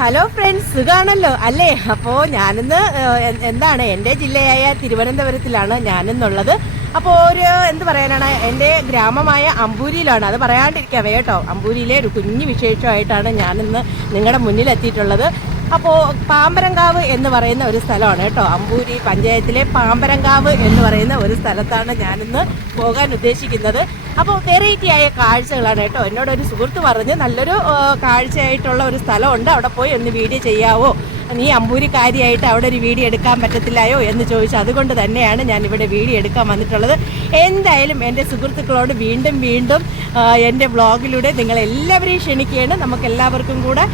Hello friends സുഖാണല്ലോ. അല്ലേ? അപ്പോ ഞാനിന്ന് എന്താണ് എന്റെ ജില്ലയായ തിരുവനന്തപുരത്തിലാണ് ഞാനെന്നുള്ളത്. അപ്പോൾ ഒരു എന്ത് പറയാനാണ് എന്റെ ഗ്രാമമായ അമ്പൂരിയിലാണ്. അത് പറയാണ്ടിരിക്കാവേ കേട്ടോ. അമ്പൂരിയിലെ ഒരു കുഞ്ഞു വിശേഷമായിട്ടാണ് ഞാനിന്ന് നിങ്ങളുടെ മുന്നിലെത്തിയിട്ടുള്ളത്. അപ്പോൾ പാമ്പരങ്കാവ് എന്ന് പറയുന്ന ഒരു സ്ഥലമാണ് കേട്ടോ. അമ്പൂരി പഞ്ചായത്തിലെ പാമ്പരങ്കാവ് എന്ന് പറയുന്ന ഒരു സ്ഥലത്താണ് ഞാനിന്ന് പോകാൻ ഉദ്ദേശിക്കുന്നത്. അപ്പോൾ വെറൈറ്റി ആയ കാഴ്ചകളാണ് കേട്ടോ. എന്നോട് ഒരു സുഹൃത്ത് പറഞ്ഞ് നല്ലൊരു കാഴ്ചയായിട്ടുള്ള ഒരു സ്ഥലമുണ്ട്. അവിടെ പോയി ഒന്ന് വീഡിയോ ചെയ്യാവോ? നീ അമ്പൂരിക്കാരിയായിട്ട് അവിടെ ഒരു വീഡിയോ എടുക്കാൻ പറ്റത്തില്ലായോ? എന്ന് ചോദിച്ചു. അതുകൊണ്ട് തന്നെയാണ് ഞാൻ ഇവിടെ വീഡിയോ എടുക്കാൻ വന്നിട്ടുള്ളത്. എന്തായാലും എന്റെ സുഹൃത്തുക്കളോട് വീണ്ടും വീണ്ടും എന്റെ വ്ളോഗിലൂടെ നിങ്ങളെല്ലാവരെയും ക്ഷണിക്കുകയാണ്. നമുക്ക് എല്ലാവർക്കും കൂടെ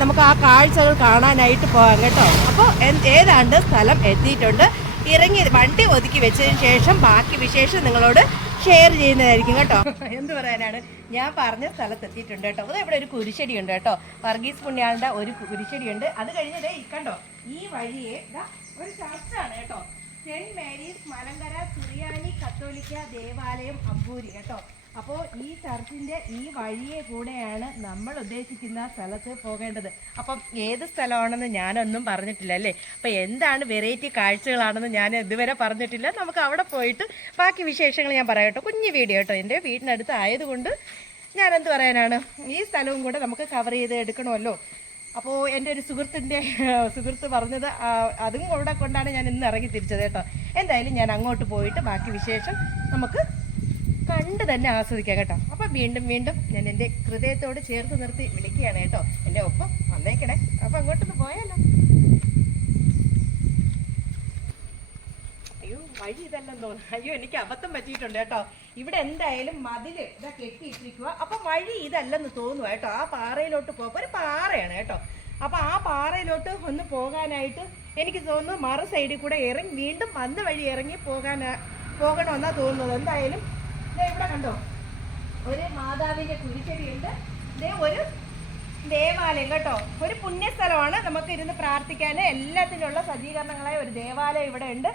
നമുക്ക് ആ കാഴ്ചകൾ കാണാനായിട്ട് പോകാം കേട്ടോ. അപ്പോൾ ഏതാണ്ട് സ്ഥലം എത്തിയിട്ടുണ്ട്. ഇറങ്ങി വണ്ടി ഒതുക്കി വെച്ചതിന് ശേഷം ബാക്കി വിശേഷം നിങ്ങളോട് ഷെയർ ചെയ്യുന്നതായിരിക്കും കേട്ടോ. എന്ത് പറയാനാണ്? ഞാൻ പറഞ്ഞ സ്ഥലത്ത് എത്തിയിട്ടുണ്ട് കേട്ടോ. ഇവിടെ ഒരു കുരിശടി ഉണ്ട് കേട്ടോ. വർഗീസ് പുണ്യാളിന്റെ ഒരു കുരിശടി ഉണ്ട് അത് കഴിഞ്ഞതേ കണ്ടോ? ഈ വഴിയെ ഒരു ചർച്ചാണ് കേട്ടോ. സെന്റ് മേരീസ് മലങ്കര സുറിയാനി കത്തോലിക്ക ദേവാലയം അമ്പൂരി കേട്ടോ. അപ്പോൾ ഈ ചർച്ചിന്റെ ഈ വഴിയെ കൂടെയാണ് നമ്മൾ ഉദ്ദേശിക്കുന്ന സ്ഥലത്ത് പോകേണ്ടത്. അപ്പം ഏത് സ്ഥലമാണെന്ന് ഞാനൊന്നും പറഞ്ഞിട്ടില്ല അല്ലേ? അപ്പം എന്താണ് വെറൈറ്റി കാഴ്ചകളാണെന്ന് ഞാൻ ഇതുവരെ പറഞ്ഞിട്ടില്ല. നമുക്ക് അവിടെ പോയിട്ട് ബാക്കി വിശേഷങ്ങൾ ഞാൻ പറയാം കേട്ടോ കുഞ്ഞു വീഡിയോ കേട്ടോ. എന്റെ വീടിനടുത്ത് ആയതുകൊണ്ട് ഞാൻ എന്ത് പറയാനാണ്? ഈ സ്ഥലവും കൂടെ നമുക്ക് കവർ ചെയ്ത് എടുക്കണമല്ലോ. അപ്പോൾ എന്റെ ഒരു സുഹൃത്തിന്റെ സുഹൃത്ത് പറഞ്ഞത് അതും കൂടെ കൊണ്ടാണ് ഞാൻ ഇന്ന് ഇറങ്ങി തിരിച്ചത് കേട്ടോ. എന്തായാലും ഞാൻ അങ്ങോട്ട് പോയിട്ട് ബാക്കി വിശേഷം നമുക്ക് കണ്ട് തന്നെ ആസ്വദിക്കാം കേട്ടോ. അപ്പം വീണ്ടും വീണ്ടും ഞാൻ എന്റെ ഹൃദയത്തോട് ചേർത്ത് നിർത്തി വിളിക്കുകയാണ് കേട്ടോ. എന്റെ ഒപ്പം വന്നേക്കണേ. അപ്പം അങ്ങോട്ടൊന്ന് പോയാലോ? അയ്യോ വഴി ഇതല്ലെന്ന്. തോന്നുന്നു അയ്യോ എനിക്ക് അബദ്ധം പറ്റിയിട്ടുണ്ട് കേട്ടോ. ഇവിടെ എന്തായാലും മതിൽ ഇതാ കെട്ടിയിട്ടിരിക്കുക അപ്പൊ വഴി ഇതല്ലെന്ന് തോന്നുക കേട്ടോ. ആ പാറയിലോട്ട് പോകുമ്പോൾ ഒരു പാറയാണ് കേട്ടോ. അപ്പൊ ആ പാറയിലോട്ട് ഒന്ന് പോകാനായിട്ട് എനിക്ക് തോന്നുന്നു മറു സൈഡിൽ കൂടെ ഇറങ്ങി വീണ്ടും വന്ന വഴി ഇറങ്ങി പോകാൻ പോകണമെന്നാ തോന്നുന്നത്. എന്തായാലും ഇവിടെ കണ്ടോ? ഒരു മാതാവിന്റെ കുരിശടിയുണ്ട് ഇതേ ഒരു ദേവാലയം കേട്ടോ. ഒരു പുണ്യസ്ഥലമാണ് നമുക്ക് ഇരുന്ന് പ്രാർത്ഥിക്കാൻ. എല്ലാത്തിനുള്ള സജ്ജീകരണങ്ങളായ ഒരു ദേവാലയം ഇവിടെ ഉണ്ട്.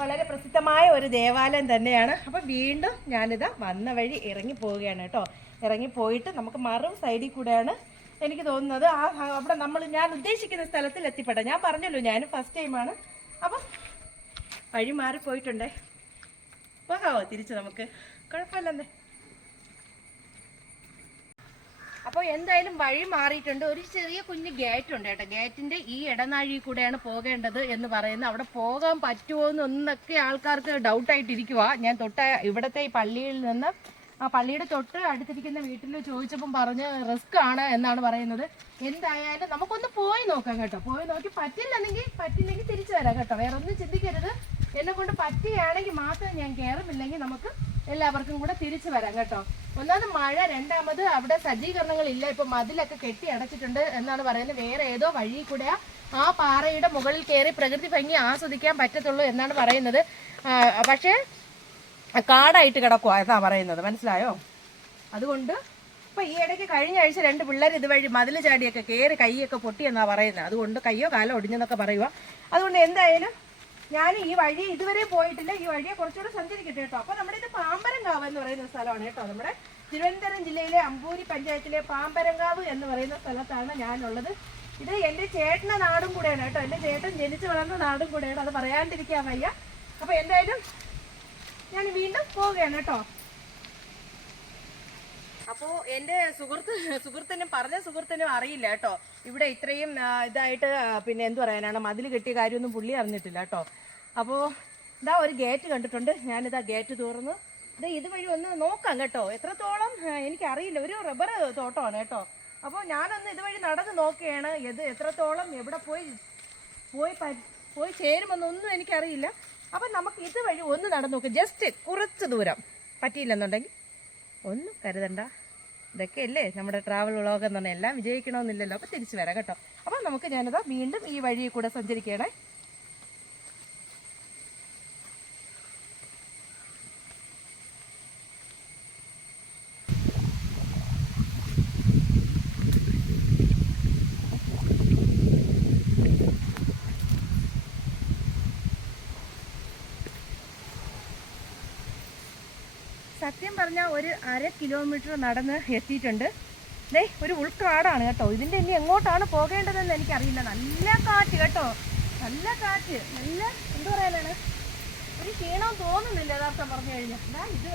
വളരെ പ്രസിദ്ധമായ ഒരു ദേവാലയം തന്നെയാണ്. അപ്പോൾ വീണ്ടും ഞാനിത് വന്ന വഴി ഇറങ്ങി പോവുകയാണ് കേട്ടോ. ഇറങ്ങി പോയിട്ട് നമുക്ക് മറു സൈഡിൽ കൂടെയാണ് എനിക്ക് തോന്നുന്നത്. ആ അവിടെ നമ്മൾ ഞാൻ ഉദ്ദേശിക്കുന്ന സ്ഥലത്തിൽ എത്തിപ്പെടാം. ഞാൻ പറഞ്ഞല്ലോ ഞാൻ ഫസ്റ്റ് ടൈമാണ് അപ്പം വഴി മാറിപ്പോയിട്ടുണ്ടേ പോകാവോ തിരിച്ച് നമുക്ക്. കുഴപ്പമില്ലെന്നേ. അപ്പോൾ എന്തായാലും വഴി മാറിയിട്ടുണ്ട്. ഒരു ചെറിയ കുഞ്ഞ് ഗേറ്റ് ഉണ്ട് കേട്ടോ. ഗേറ്റിന്റെ ഈ ഇടനാഴി കൂടെയാണ് പോകേണ്ടത് എന്ന് പറയുന്നത്. അവിടെ പോകാൻ പറ്റുമോ എന്നൊക്കെ ആൾക്കാർക്ക് ഡൗട്ട് ആയിട്ടിരിക്കുക ഞാൻ തൊട്ട ഇവിടത്തെ ഈ പള്ളിയിൽ നിന്ന് ആ പള്ളിയുടെ തൊട്ട് അടുത്തിരിക്കുന്ന വീട്ടിൽ ചോദിച്ചപ്പം പറഞ്ഞ് റിസ്ക് ആണ് എന്നാണ് പറയുന്നത്. എന്തായാലും നമുക്കൊന്ന് പോയി നോക്കാം കേട്ടോ. പോയി നോക്കി പറ്റില്ലെന്നെങ്കിൽ പറ്റില്ലെങ്കിൽ തിരിച്ചു വരാം കേട്ടോ. വേറെ ഒന്നും ചിന്തിക്കരുത്. എന്നെ കൊണ്ട് പറ്റുകയാണെങ്കിൽ മാത്രം ഞാൻ കയറുമില്ലെങ്കിൽ നമുക്ക് എല്ലാവർക്കും കൂടെ തിരിച്ചു വരാം കേട്ടോ. ഒന്നാമത് മഴ രണ്ടാമത് അവിടെ സജ്ജീകരണങ്ങൾ ഇല്ല ഇപ്പൊ മതിലൊക്കെ കെട്ടി അടച്ചിട്ടുണ്ട് എന്നാണ് പറയുന്നത്. വേറെ ഏതോ വഴി കൂടെ ആ പാറയുടെ മുകളിൽ കയറി പ്രകൃതി ഭംഗി ആസ്വദിക്കാൻ പറ്റത്തുള്ളൂ എന്നാണ് പറയുന്നത്. പക്ഷേ കാടായിട്ട് കിടക്കുക എന്നാ പറയുന്നത്. മനസ്സിലായോ? അതുകൊണ്ട് ഇപ്പൊ ഈ ഇടയ്ക്ക് കഴിഞ്ഞ ആഴ്ച രണ്ട് പിള്ളേർ ഇതുവഴി മതിൽ ചാടിയൊക്കെ കയറി കൈയൊക്കെ പൊട്ടി പൊട്ടിയെന്നാ പറയുന്നത്. അതുകൊണ്ട് കയ്യോ കാലോ ഒടിഞ്ഞെന്നൊക്കെ പറയുക അതുകൊണ്ട് എന്തായാലും ഞാൻ ഈ വഴി ഇതുവരെ പോയിട്ടില്ല. ഈ വഴിയെ കുറച്ചുകൂടെ സഞ്ചരിക്കട്ടെ കേട്ടോ. അപ്പൊ നമ്മുടെ ഇത് പാമ്പരങ്കാവ് എന്ന് പറയുന്ന സ്ഥലമാണ് കേട്ടോ. നമ്മുടെ തിരുവനന്തപുരം ജില്ലയിലെ അമ്പൂരി പഞ്ചായത്തിലെ പാമ്പരങ്കാവ് എന്ന് പറയുന്ന സ്ഥലത്താണ് ഞാനുള്ളത്. ഇത് എന്റെ ചേട്ടന്റെ നാടും കൂടെയാണ് കേട്ടോ. എന്റെ ചേട്ടൻ ജനിച്ചു വളർന്ന നാടും കൂടെയാണ്. അത് പറയാണ്ടിരിക്കാൻ വയ്യ. അപ്പൊ എന്തായാലും ഞാൻ വീണ്ടും പോവുകയാണ് കേട്ടോ. അപ്പോ എന്റെ സുഹൃത്ത് സുഹൃത്തിനും പറഞ്ഞ സുഹൃത്തിനും അറിയില്ല കേട്ടോ. ഇവിടെ ഇത്രയും ഇതായിട്ട് പിന്നെ എന്ത് പറയാനാണ് മതിൽ കെട്ടിയ കാര്യമൊന്നും പുള്ളി അറിഞ്ഞിട്ടില്ല കേട്ടോ. അപ്പോൾ ഇതാ ഒരു ഗേറ്റ് കണ്ടിട്ടുണ്ട്. ഞാനിതാ ഗേറ്റ് തുറന്ന്. ഇത് ഇതുവഴി ഒന്ന് നോക്കാം കേട്ടോ. എത്രത്തോളം എനിക്കറിയില്ല. ഒരു റബ്ബർ തോട്ടമാണ് കേട്ടോ. അപ്പോൾ ഞാനൊന്ന് ഇതുവഴി നടന്ന് നോക്കുകയാണ് ഇത് എത്രത്തോളം എവിടെ പോയി പോയി പോയി ചേരുമെന്നൊന്നും എനിക്കറിയില്ല. അപ്പം നമുക്ക് ഇതുവഴി ഒന്ന് നടന്ന് നോക്കാം. ജസ്റ്റ് കുറച്ച് ദൂരം. പറ്റിയില്ലെന്നുണ്ടെങ്കിൽ. ഒന്നും കരുതണ്ട. ഇതൊക്കെ അല്ലേ നമ്മുടെ ട്രാവൽ വ്ളോഗ് എന്ന് പറഞ്ഞാൽ എല്ലാം വിജയിക്കണമെന്നില്ലല്ലോ. അപ്പോൾ തിരിച്ചു വരാം കേട്ടോ. അപ്പോൾ നമുക്ക് ഞാനിതാ വീണ്ടും ഈ വഴി കൂടെ സഞ്ചരിക്കണേ സത്യം പറഞ്ഞാൽ ഒരു അര കിലോമീറ്റർ നടന്ന് എത്തിയിട്ടുണ്ട്. ദേ ഒരു ഉൾക്കാടാണ് കേട്ടോ. ഇതിന്റെ ഇനി എങ്ങോട്ടാണ് പോകേണ്ടതെന്ന് എനിക്കറിയില്ല. നല്ല കാറ്റ് കേട്ടോ. നല്ല കാറ്റ്. നല്ല എന്ത് പറയാനാണ്? ഒരു ക്ഷീണം തോന്നുന്നില്ല യഥാർത്ഥം പറഞ്ഞു കഴിഞ്ഞാൽ. ഇത്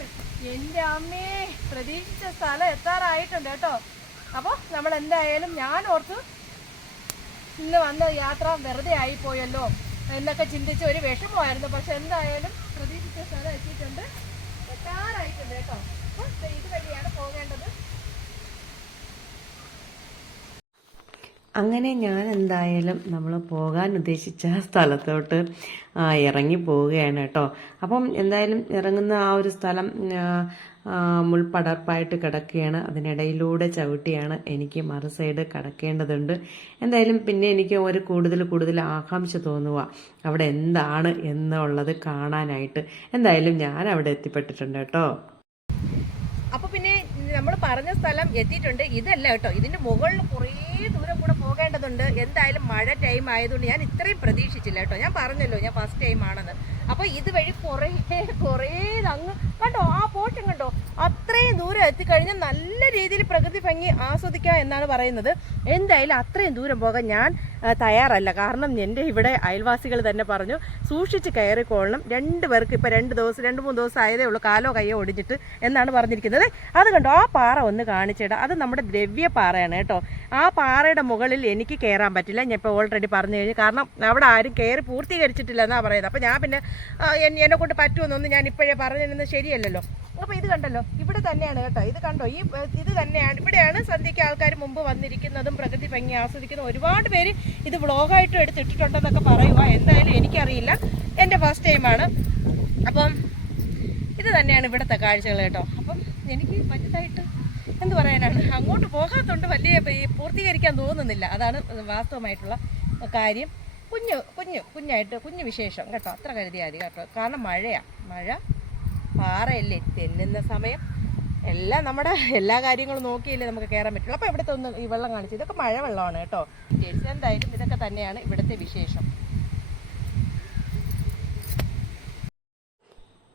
എന്റെ അമ്മേ പ്രതീക്ഷിച്ച സ്ഥലം എത്താറായിട്ടുണ്ട് കേട്ടോ. അപ്പോൾ നമ്മൾ എന്തായാലും ഞാൻ ഓർത്ത് ഇന്ന് വന്ന യാത്ര വെറുതെ ആയിപ്പോയല്ലോ എന്നൊക്കെ ചിന്തിച്ച് ഒരു വിഷമമായിരുന്നു. പക്ഷെ എന്തായാലും പ്രതീക്ഷിച്ച സ്ഥലം എത്തിയിട്ടുണ്ട്. എത്താറായിട്ടുണ്ട് കേട്ടോ. അങ്ങനെ ഞാൻ എന്തായാലും നമ്മൾ പോകാൻ ഉദ്ദേശിച്ച സ്ഥലത്തോട്ട് ഇറങ്ങി പോവുകയാണ് കേട്ടോ. അപ്പം എന്തായാലും ഇറങ്ങുന്ന ആ ഒരു സ്ഥലം മുൾപടർപ്പായിട്ട് കിടക്കുകയാണ്. അതിനിടയിലൂടെ ചവിട്ടിയാണ് എനിക്ക് മറു സൈഡ് കടക്കേണ്ടതുണ്ട്. എന്തായാലും പിന്നെ എനിക്ക് ഒരു കൂടുതൽ കൂടുതൽ ആകാംക്ഷ തോന്നുക അവിടെ എന്താണ് എന്നുള്ളത് കാണാനായിട്ട്. എന്തായാലും ഞാൻ അവിടെ എത്തിപ്പെട്ടിട്ടുണ്ട് കേട്ടോ. അപ്പൊ പിന്നെ നമ്മൾ പറഞ്ഞ സ്ഥലം എത്തിയിട്ടുണ്ട്. ഇതല്ല കേട്ടോ. ഇതിന്റെ മുകളിൽ കുറേ ദൂരം കൂടെ പോകേണ്ടതുണ്ട്. എന്തായാലും മഴ ടൈം ആയതുകൊണ്ട് ഞാൻ ഇത്രയും പ്രതീക്ഷിച്ചില്ല കേട്ടോ. ഞാൻ പറഞ്ഞല്ലോ ഞാൻ ഫസ്റ്റ് ടൈം ആണെന്ന്. അപ്പൊ ഇതുവഴി കുറേ കുറേ അങ്ങ് കണ്ടോ? ആ പോട്ടം കണ്ടോ അത്രയും ദൂരം എത്തിക്കഴിഞ്ഞാൽ നല്ല രീതിയിൽ പ്രകൃതി ഭംഗി ആസ്വദിക്കാം എന്നാണ് പറയുന്നത്. എന്തായാലും അത്രയും ദൂരം പോകാൻ ഞാൻ തയ്യാറല്ല. കാരണം എന്റെ ഇവിടെ അയൽവാസികൾ തന്നെ പറഞ്ഞു സൂക്ഷിച്ച് കയറിക്കൊള്ളണം രണ്ട് പേർക്ക് ഇപ്പം രണ്ട് ദിവസം രണ്ട് മൂന്ന് ദിവസം ആയതേ ഉള്ളൂ കാലോ കയ്യോ ഒടിഞ്ഞിട്ട് എന്നാണ് പറഞ്ഞിരിക്കുന്നത്. അത് കണ്ടോ ആ പാറ ഒന്ന് കാണിച്ചിടാം അത് നമ്മുടെ ദ്രവ്യ പാറയാണ് കേട്ടോ. ആ പാറയുടെ മുകളിൽ എനിക്ക് കയറാൻ പറ്റില്ല. ഞാൻ ഇപ്പോൾ ഓൾറെഡി പറഞ്ഞു കഴിഞ്ഞു. കാരണം അവിടെ ആരും കയറി പൂർത്തീകരിച്ചിട്ടില്ല എന്നാണ് പറയുന്നത്. അപ്പോൾ ഞാൻ പിന്നെ എന്നെ കൊണ്ട് പറ്റുമെന്നൊന്നും ഞാൻ ഇപ്പോഴേ പറഞ്ഞിരുന്നത് ശരിയല്ലല്ലോ. അപ്പോൾ ഇത് കണ്ടല്ലോ ഇവിടെ തന്നെയാണ് കേട്ടോ. ഇത് കണ്ടോ ഈ ഇത് തന്നെയാണ്. ഇവിടെയാണ് സന്ധ്യയ്ക്ക് ആൾക്കാർ മുമ്പ് വന്നിരിക്കുന്നതും പ്രകൃതി ഭംഗി ആസ്വദിക്കുന്നതും. ഒരുപാട് പേര് ഇത് വ്ളോഗായിട്ടും എടുത്തിട്ടിട്ടുണ്ടെന്നൊക്കെ പറയുക എന്തായാലും എനിക്കറിയില്ല. എന്റെ ഫസ്റ്റ് ടൈമാണ് അപ്പം ഇത് തന്നെയാണ് ഇവിടുത്തെ കാഴ്ചകൾ കേട്ടോ. അപ്പം എനിക്ക് വലുതായിട്ട് എന്ത് പറയാനാണ്? അങ്ങോട്ട് പോകാത്തതുകൊണ്ട് വലിയ പൂർത്തീകരിക്കാൻ തോന്നുന്നില്ല. അതാണ് വാസ്തവമായിട്ടുള്ള കാര്യം. കുഞ്ഞു കുഞ്ഞു കുഞ്ഞായിട്ട് കുഞ്ഞു വിശേഷം കേട്ടോ. അത്ര കരുതിയാൽ മതി കേട്ടോ. കാരണം മഴയാണ് മഴ പാറയല്ലേ? തെന്നുന്ന സമയം. എല്ലാം നമ്മുടെ എല്ലാ കാര്യങ്ങളും നോക്കിയല്ലേ നമുക്ക് കയറാൻ പറ്റുള്ളൂ. അപ്പോൾ ഇവിടുത്തെ ഒന്ന് ഈ വെള്ളം കാണിച്ചു. ഇതൊക്കെ മഴ വെള്ളമാണ് കേട്ടോ എന്തായാലും ഇതൊക്കെ തന്നെയാണ് ഇവിടുത്തെ വിശേഷം.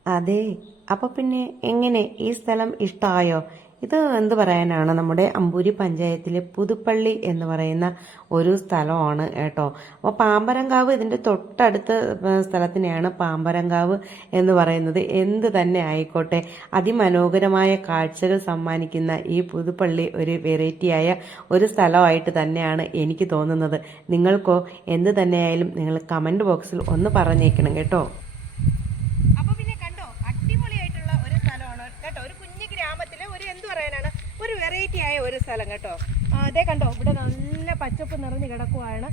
അതെ. അപ്പോൾ പിന്നെ എങ്ങനെ ഈ സ്ഥലം ഇഷ്ടമായോ? ഇത് എന്ത് പറയാനാണ്? നമ്മുടെ അമ്പൂരി പഞ്ചായത്തിലെ പുതുപ്പള്ളി എന്ന് പറയുന്ന ഒരു സ്ഥലമാണ് കേട്ടോ. അപ്പോൾ പാമ്പരങ്കാവ് ഇതിന്റെ തൊട്ടടുത്ത സ്ഥലത്തിനെയാണ് പാമ്പരങ്കാവ് എന്ന് പറയുന്നത്. എന്ത് തന്നെ ആയിക്കോട്ടെ അതിമനോഹരമായ കാഴ്ചകൾ സമ്മാനിക്കുന്ന ഈ പുതുപ്പള്ളി ഒരു വെറൈറ്റിയായ ഒരു സ്ഥലമായിട്ട് തന്നെയാണ് എനിക്ക് തോന്നുന്നത്. നിങ്ങൾക്കോ എന്ത് തന്നെയായാലും നിങ്ങൾ കമന്റ് ബോക്സിൽ ഒന്ന് പറഞ്ഞേക്കണം കേട്ടോ അപ്പൊ പിന്നെ കണ്ടോ അടിപൊളിയായിട്ടുള്ള ഒരു സ്ഥലമാണ് കേട്ടോ ഒരു കുഞ്ഞു എന്ത് പറയാനാണ് ഒരു വെറൈറ്റി ആയ ഒരു സ്ഥലം കേട്ടോ. അതെ കണ്ടോ ഇവിടെ നല്ല പച്ചപ്പ് നിറഞ്ഞു കിടക്കുവാണ്.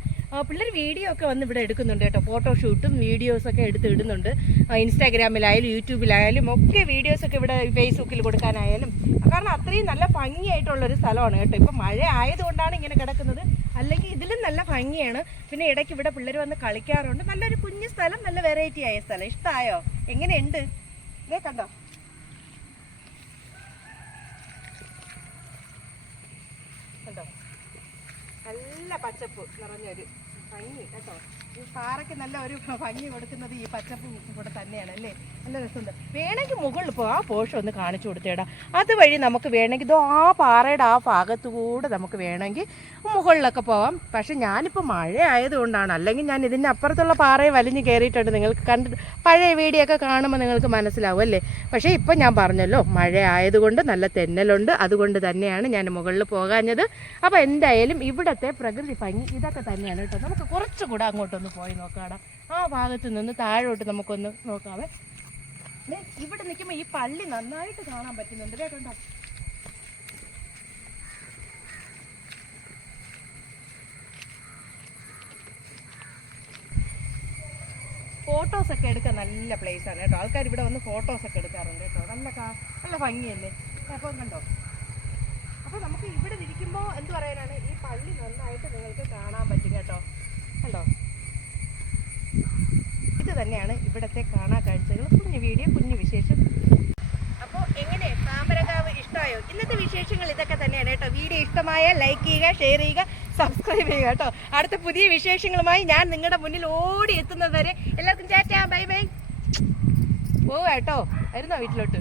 പിള്ളേർ വീഡിയോ ഒക്കെ വന്ന് ഇവിടെ എടുക്കുന്നുണ്ട് കേട്ടോ. ഫോട്ടോഷൂട്ടും വീഡിയോസ് ഒക്കെ എടുത്ത് ഇടുന്നുണ്ട്. ഇൻസ്റ്റാഗ്രാമിലായാലും യൂട്യൂബിലായാലും ഒക്കെ വീഡിയോസ് ഒക്കെ ഇവിടെ ഫേസ്ബുക്കിൽ കൊടുക്കാനായാലും. കാരണം അത്രയും നല്ല ഭംഗിയായിട്ടുള്ള ഒരു സ്ഥലമാണ് കേട്ടോ. ഇപ്പം മഴ ആയതുകൊണ്ടാണ് ഇങ്ങനെ കിടക്കുന്നത്. അല്ലെങ്കിൽ ഇതിലും നല്ല ഭംഗിയാണ്. പിന്നെ ഇടയ്ക്ക് ഇവിടെ പിള്ളേർ വന്ന് കളിക്കാറുണ്ട്. നല്ലൊരു കുഞ്ഞു സ്ഥലം നല്ല വെറൈറ്റി ആയ സ്ഥലം. ഇഷ്ടമായോ എങ്ങനെയുണ്ട്? ഇതേ കണ്ടോ. നല്ല പച്ചപ്പ് നിറഞ്ഞൊരു ഭംഗി കേട്ടോ. ഈ പാറയ്ക്ക് നല്ല ഒരു ഭംഗി കൊടുക്കുന്നത് ഈ പച്ചപ്പ് കൂടെ തന്നെയാണ് അല്ലേ? വേണമെങ്കിൽ മുകളിൽ പോ ആ പോഷം ഒന്ന് കാണിച്ചു കൊടുത്തേടാ. അതുവഴി നമുക്ക് വേണമെങ്കിൽ ഇതോ ആ പാറയുടെ ആ ഭാഗത്തു കൂടെ നമുക്ക് വേണമെങ്കിൽ മുകളിലൊക്കെ പോവാം. പക്ഷെ ഞാനിപ്പോൾ മഴ ആയതുകൊണ്ടാണ് അല്ലെങ്കിൽ ഞാൻ ഇതിന്റെ അപ്പുറത്തുള്ള പാറയെ വലിഞ്ഞ് കയറിയിട്ടുണ്ട്. നിങ്ങൾക്ക് കണ്ടിട്ട് പഴയ വീടിയൊക്കെ കാണുമ്പോൾ നിങ്ങൾക്ക് മനസ്സിലാവും അല്ലേ? പക്ഷേ ഇപ്പം ഞാൻ പറഞ്ഞല്ലോ മഴ ആയതുകൊണ്ട് നല്ല തെന്നലുണ്ട്. അതുകൊണ്ട് തന്നെയാണ് ഞാൻ മുകളിൽ പോകാഞ്ഞത്. അപ്പോൾ എന്തായാലും ഇവിടുത്തെ പ്രകൃതി ഭംഗി ഇതൊക്കെ തന്നെയാണ് കേട്ടോ. നമുക്ക് കുറച്ചുകൂടെ അങ്ങോട്ടൊന്ന് പോയി നോക്കാടാ. ആ ഭാഗത്ത് നിന്ന് താഴോട്ട് നമുക്കൊന്ന് നോക്കാവേ. ഇവിടെ നിൽക്കുമ്പോൾ ഈ പള്ളി നന്നായിട്ട് കാണാൻ പറ്റുന്നുണ്ട്. കേട്ടോ ഫോട്ടോസ് ഒക്കെ എടുക്കാൻ നല്ല പ്ലേസ് ആണ് കേട്ടോ. ആൾക്കാർ ഇവിടെ വന്ന് ഫോട്ടോസ് ഒക്കെ എടുക്കാറുണ്ട് കേട്ടോ. നല്ല നല്ല ഭംഗിയല്ലേ? അപ്പം കണ്ടോ? അപ്പോൾ നമുക്ക് ഇവിടെ ഇരിക്കുമ്പോൾ എന്ത് പറയാനാണ്? ഈ പള്ളി നന്നായിട്ട് നിങ്ങൾക്ക് കാണാൻ പറ്റും കേട്ടോ. കണ്ടോ? തന്നെയാണ് ഇവിടുത്തെ കാണാ കാഴ്ചകൾ. കുഞ്ഞു വീഡിയോ കുഞ്ഞു വിശേഷം. അപ്പോൾ എങ്ങനെ താമരകാവ് ഇഷ്ടമായോ ഇന്നത്തെ വിശേഷങ്ങൾ ഇതൊക്കെ തന്നെയാണ് കേട്ടോ. വീഡിയോ ഇഷ്ടമായ ലൈക്ക് ചെയ്യുക ഷെയർ ചെയ്യുക സബ്സ്ക്രൈബ് ചെയ്യുക കേട്ടോ. അടുത്ത പുതിയ വിശേഷങ്ങളുമായി ഞാൻ നിങ്ങളുടെ മുന്നിൽ ഓടി എത്തുന്നത് വരെ എല്ലാവർക്കും ചാറ്റാ ബൈ ബൈ. പോവാ കേട്ടോ. വരുന്നോ വീട്ടിലോട്ട്?